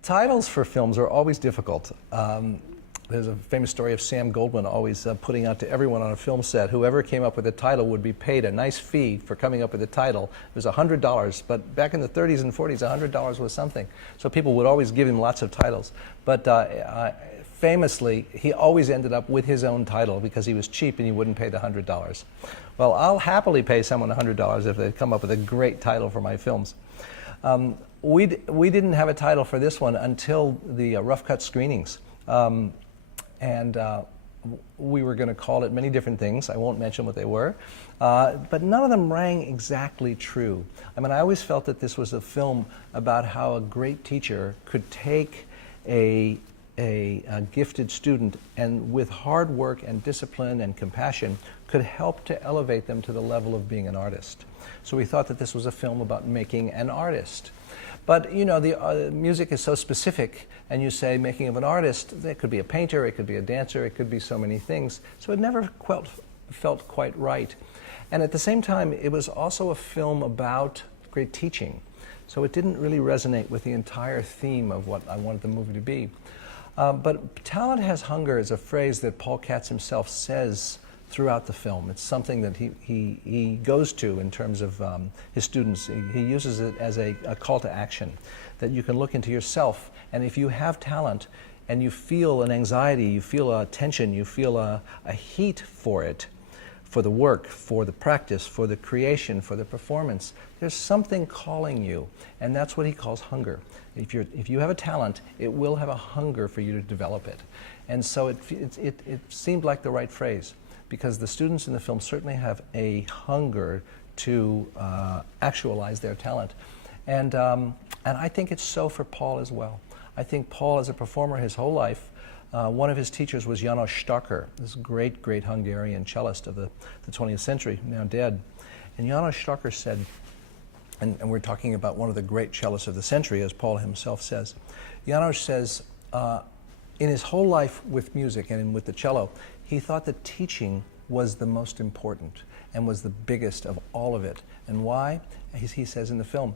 Titles for films are always difficult. There's a famous story of Sam Goldwyn always putting out to everyone on a film set, whoever came up with a title would be paid a nice fee for coming up with a title. It was $100, but back in the 30s and 40s, $100 was something. So people would always give him lots of titles. But famously, he always ended up with his own title because he was cheap and he wouldn't pay the $100. Well, I'll happily pay someone $100 if they come up with a great title for my films. We didn't have a title for this one until the rough cut screenings. We were going to call it many different things. I won't mention what they were. But none of them rang exactly true. I mean, I always felt that this was a film about how a great teacher could take a gifted student and with hard work and discipline and compassion could help to elevate them to the level of being an artist. So we thought that this was a film about making an artist. But you know, the music is so specific, and you say making of an artist, it could be a painter, it could be a dancer, it could be so many things. So it never felt quite right. And at the same time, it was also a film about great teaching. So it didn't really resonate with the entire theme of what I wanted the movie to be. But talent has hunger is a phrase that Paul Katz himself says throughout the film. It's something that he goes to in terms of his students. He uses it as a call to action, that you can look into yourself, and if you have talent and you feel an anxiety, you feel a tension, you feel a heat for it, for the work, for the practice, for the creation, for the performance, there's something calling you, and that's what he calls hunger. If you have a talent, it will have a hunger for you to develop it. And so it seemed like the right phrase, because the students in the film certainly have a hunger to actualize their talent. And I think it's so for Paul as well. I think Paul, as a performer his whole life, one of his teachers was János Starker, this great, great Hungarian cellist of the 20th century, now dead. And János Starker said, and we're talking about one of the great cellists of the century, as Paul himself says. János says, in his whole life with music and with the cello, he thought that teaching was the most important and was the biggest of all of it. And why? He says in the film,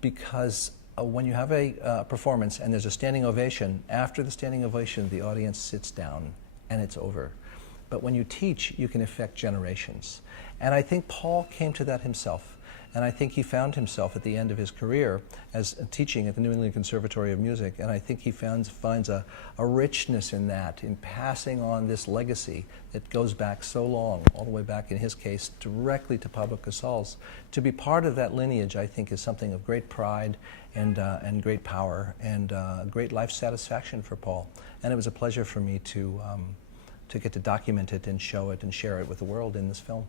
because when you have a performance and there's a standing ovation, after the standing ovation, the audience sits down and it's over. But when you teach, you can affect generations. And I think Paul came to that himself. And I think he found himself at the end of his career as teaching at the New England Conservatory of Music. And I think he finds a richness in that, in passing on this legacy that goes back so long, all the way back, in his case, directly to Pablo Casals. To be part of that lineage, I think, is something of great pride and great power and great life satisfaction for Paul. And it was a pleasure for me to get to document it and show it and share it with the world in this film.